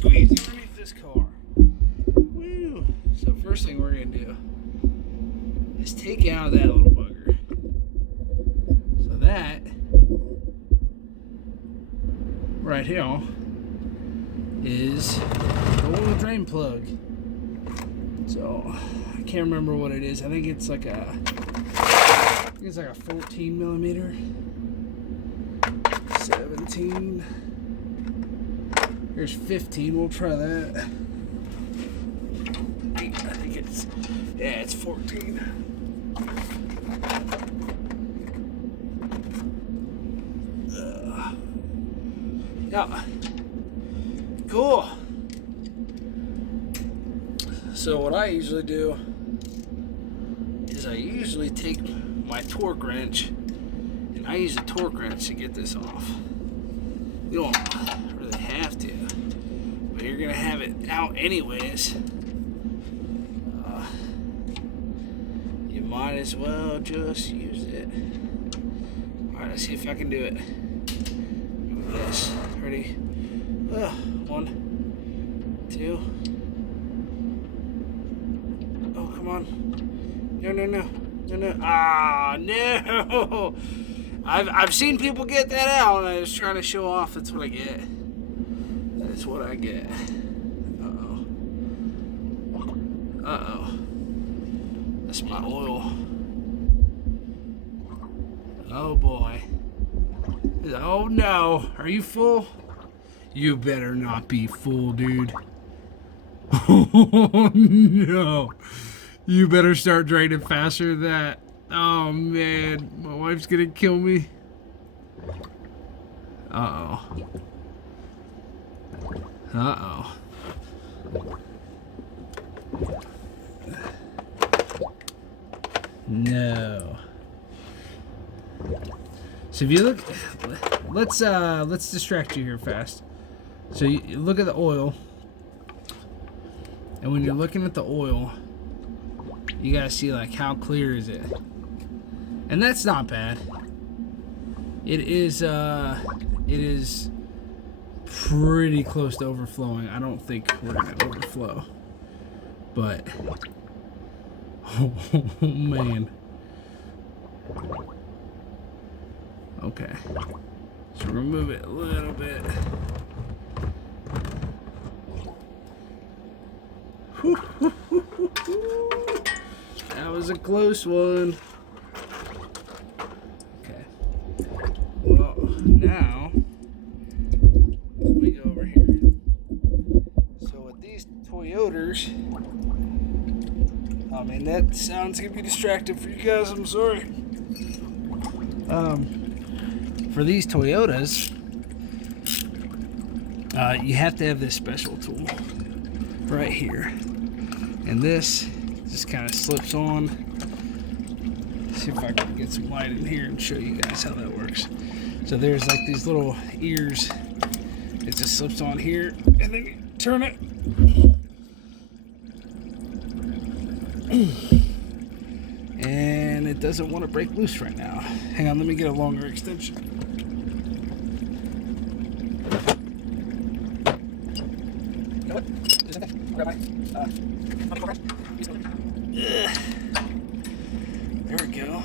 squeeze underneath this car. Woo. So first thing we're going to do is take out that little bugger. So that right here is the little drain plug. So I can't remember what it is. I think it's like a 14 millimeter, 17. Here's 15. We'll try that. I think it's 14. Yeah. Cool. So what I usually do is I usually take my torque wrench and I use a torque wrench to get this off. You don't really have to, but you're gonna have it out anyways. You might as well just use it. All right, let's see if I can do it. Move this. Ready? 1, 2. Oh, come on. No. Ah, no. I've seen people get that out, and I was trying to show off. That's what I get. That's what I get. Uh-oh. That's my oil. Oh, boy. Oh, no. Are you full? You better not be full, dude. Oh, no. You better start draining faster than that. Oh, man. My wife's gonna kill me. Uh-oh. Uh-oh. No. So if you look, let's distract you here fast. So you look at the oil, and when you're looking at the oil, you gotta see like how clear is it, and that's not bad. It is pretty close to overflowing. I don't think we're gonna overflow, but oh man. Okay, so remove it a little bit. That was a close one. Okay. Well, now we go over here. So with these Toyotas, I mean that sounds gonna be distracting for you guys. I'm sorry. For these Toyotas, you have to have this special tool right here, and this just kind of slips on. See if I can get some light in here and show you guys how that works. So there's like these little ears. It just slips on here, and then you turn it. And it doesn't want to break loose right now. Hang on, let me get a longer extension. You know what? Grab my there we go.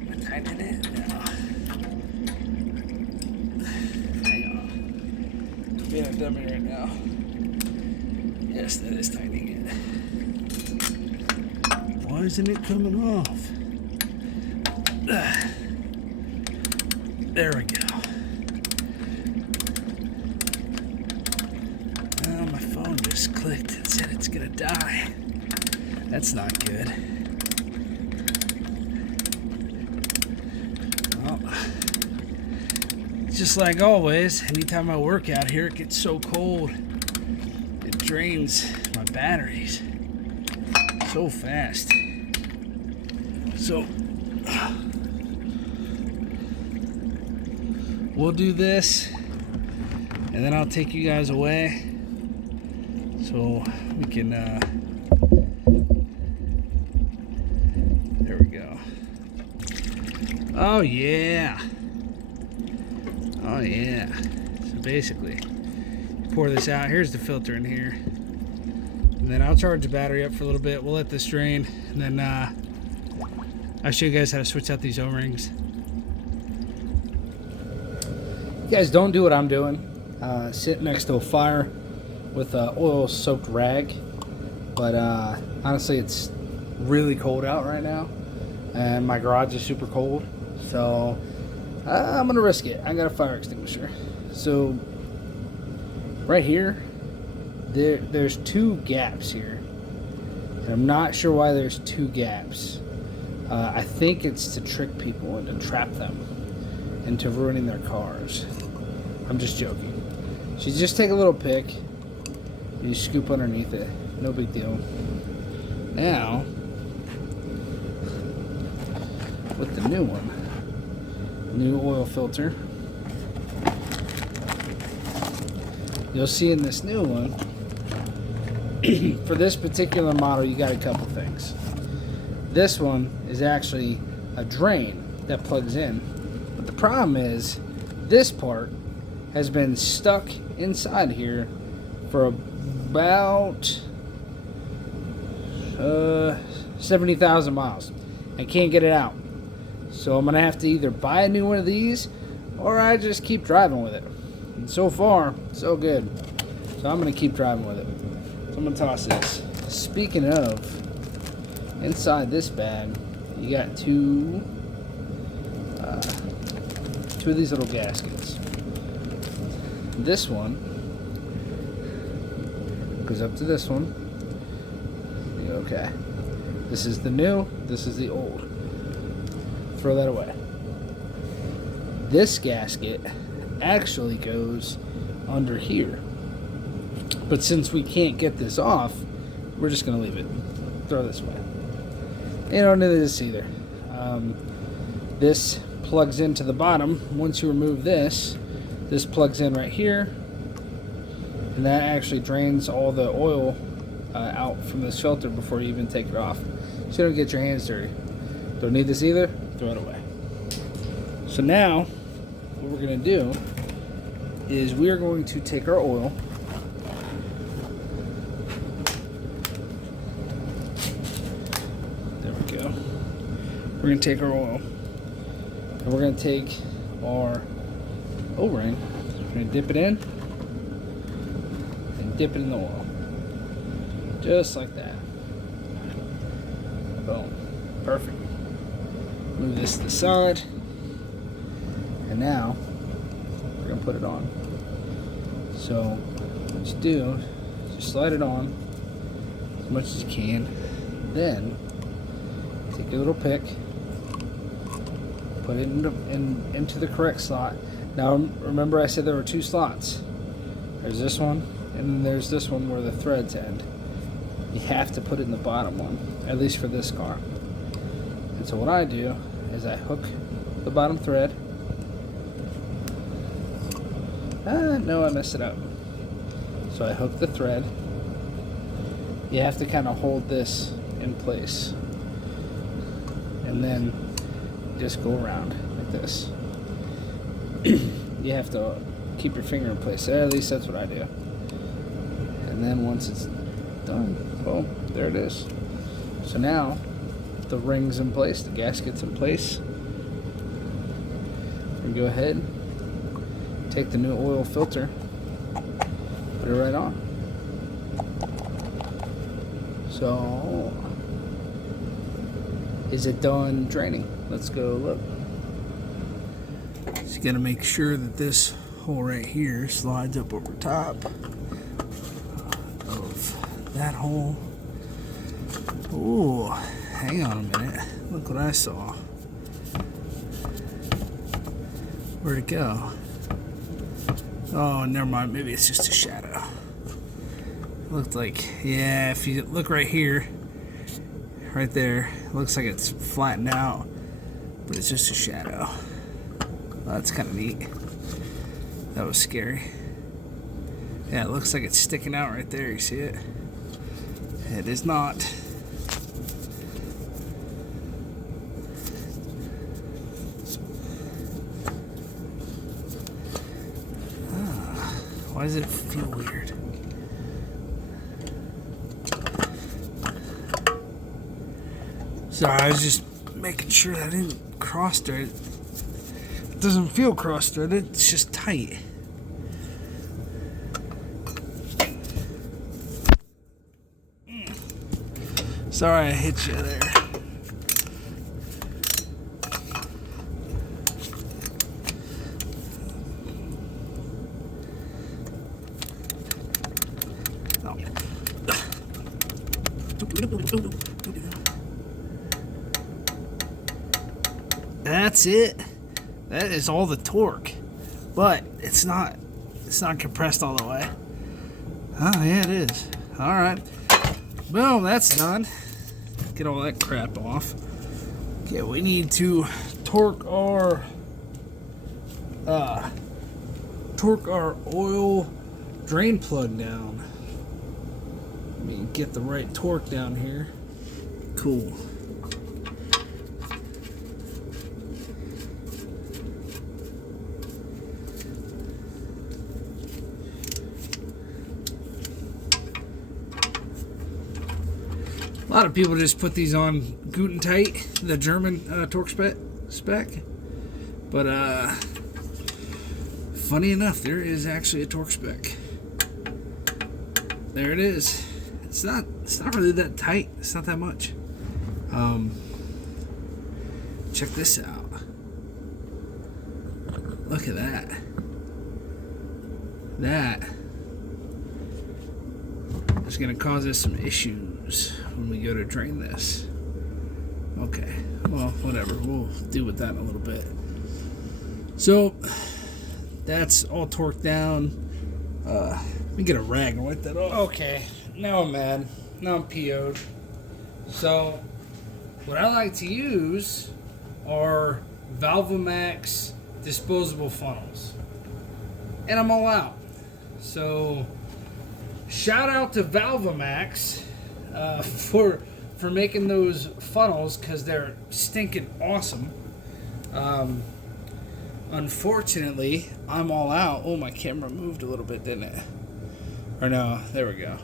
Am I tightening it? No. Hang on. I'm being a dummy right now. Yes, that is tightening it. Why isn't it coming off? There we go. Oh, my phone just clicked and said it's gonna die. That's not good. Well, just like always, anytime I work out here, it gets so cold. It drains my batteries so fast. So we'll do this, and then I'll take you guys away so we can there we go. Oh yeah. So basically pour this out. Here's the filter in here. And then I'll charge the battery up for a little bit. We'll let this drain. And then I'll show you guys how to switch out these O-rings. You guys don't do what I'm doing. Sit next to a fire with an oil-soaked rag. But honestly, it's really cold out right now. And my garage is super cold. So I'm going to risk it. I got a fire extinguisher. So right here, there's 2 gaps here. And I'm not sure why there's 2 gaps. I think it's to trick people and to trap them into ruining their cars. I'm just joking. So you just take a little pick, and you scoop underneath it. No big deal. Now, with the new one, new oil filter, you'll see in this new one, for this particular model, you got a couple things. This one is actually a drain that plugs in. But the problem is, this part has been stuck inside here for about 70,000 miles. I can't get it out. So I'm going to have to either buy a new one of these, or I just keep driving with it. And so far, so good. So I'm going to keep driving with it. So I'm going to toss this. Speaking of, inside this bag, you got two of these little gaskets. This one goes up to this one. Okay. This is the new, this is the old. Throw that away. This gasket actually goes under here. But since we can't get this off, we're just going to leave it. Throw this away. You don't need this either. This plugs into the bottom. Once you remove this, this plugs in right here. And that actually drains all the oil out from this filter before you even take it off. So you don't get your hands dirty. Don't need this either. Throw it away. So now, what we're going to do is we are going to take our oil. There we go. We're going to take our oil. And we're going to take our O-ring. We're going to dip it in. And dip it in the oil. Just like that. Boom. Perfect. Move this to the side. And now, we're going to put it on. So, what you do, just slide it on as much as you can. Then, take your little pick. Put it into the correct slot. Now, remember I said there were 2 slots. There's this one, and then there's this one where the threads end. You have to put it in the bottom one, at least for this car. And so what I do is I hook the bottom thread. No, I messed it up. So I hook the thread. You have to kind of hold this in place. And then just go around like this. You have to keep your finger in place. At least that's what I do. And then once it's done, boom, there it is. So now the ring's in place, the gasket's in place. And go ahead, take the new oil filter, put it right on. So, is it done draining? Let's go look. So you gotta make sure that this hole right here slides up over top of that hole. Ooh, hang on a minute. Look what I saw. Where'd it go? Oh, never mind. Maybe it's just a shadow. It looked like, yeah, if you look right here, right there, it looks like it's flattened out, but it's just a shadow. Well, that's kind of neat. That was scary. Yeah, it looks like it's sticking out right there. You see it? It is not. Why Why does it feel weird? Sorry, I was just making sure that I didn't cross-thread it. It doesn't feel cross-threaded, it's just tight. Sorry I hit you there. That's it. That is all the torque, but it's not compressed all the way. Oh yeah, it is. All right, boom, that's done. Get all that crap off. Okay, we need to torque our oil drain plug down. Let me get the right torque down here. Cool. A lot of people just put these on Gutentite, the German torque spec. But funny enough, there is actually a torque spec. There it is. It's not really that tight. It's not that much. Check this out. Look at that. That is going to cause us some issues when we go to drain this. Okay, well, whatever. We'll deal with that in a little bit. So that's all torqued down. Let me get a rag and wipe that off. Okay, now I'm mad. Now I'm PO'd. So what I like to use are Valvomax disposable funnels, and I'm all out. So shout out to Valvomax for making those funnels, because they're stinking awesome. Unfortunately, I'm all out. Oh, my camera moved a little bit, didn't it? Or no, there we go.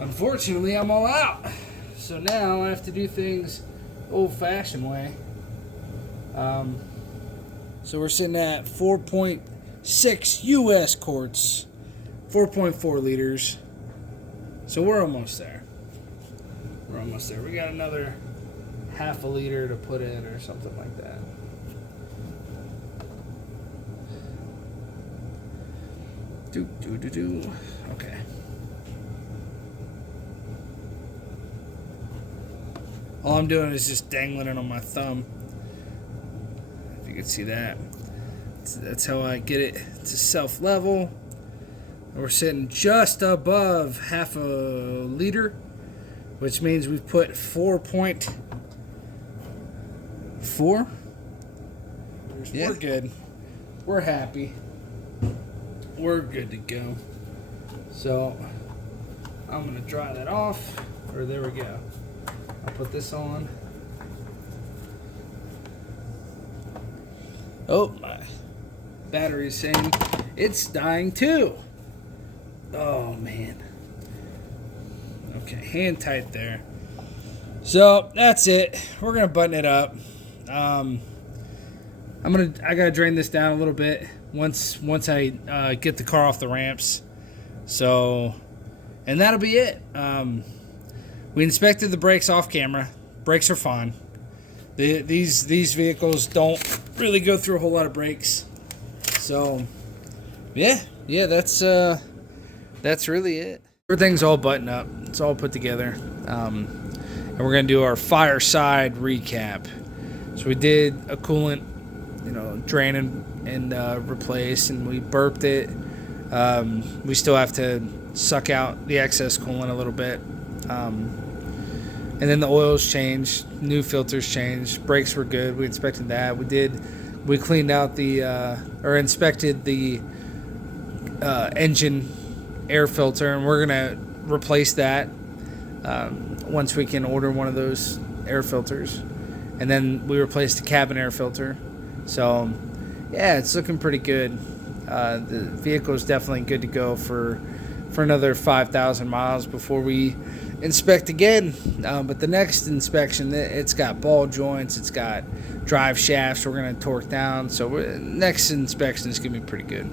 Unfortunately, I'm all out. So now I have to do things old-fashioned way. So we're sitting at 4.6 U.S. quarts, 4.4 liters. So we're almost there. We're almost there. We got another half a liter to put in or something like that. Okay. All I'm doing is just dangling it on my thumb. If you can see that. That's how I get it to self-level. We're sitting just above half a liter, which means we've put 4.4. Yeah. We're good. We're happy. We're good to go. So I'm going to dry that off. Or there we go. I'll put this on. Oh, my battery's saying it's dying too. Oh, man. Okay, hand tight there. So that's it. We're gonna button it up. I gotta drain this down a little bit once I get the car off the ramps. So, and that'll be it. We inspected the brakes off camera. Brakes are fine. These vehicles don't really go through a whole lot of brakes. So, yeah, that's really it. Everything's all buttoned up. It's all put together. And we're going to do our fireside recap. So we did a coolant, drain and replace, and we burped it. We still have to suck out the excess coolant a little bit. And then the oils changed, new filters changed, brakes were good. We inspected that. We cleaned out inspected the engine air filter, and we're gonna replace that once we can order one of those air filters. And then we replaced the cabin air filter. So yeah, it's looking pretty good. The vehicle is definitely good to go for another 5,000 miles before we inspect again. But the next inspection, it's got ball joints, it's got drive shafts we're going to torque down. So next inspection is going to be pretty good.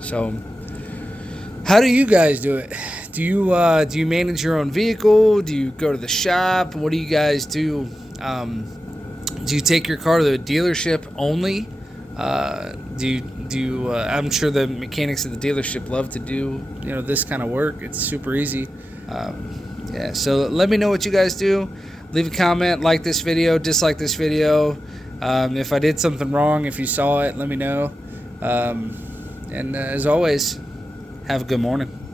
So how do you guys do it? Do you manage your own vehicle? Do you go to the shop? What do you guys do? Do you take your car to the dealership only? I'm sure the mechanics at the dealership love to do this kind of work. It's super easy. Yeah, so let me know what you guys do. Leave a comment, like this video, dislike this video. If I did something wrong, if you saw it, let me know. And as always, have a good morning.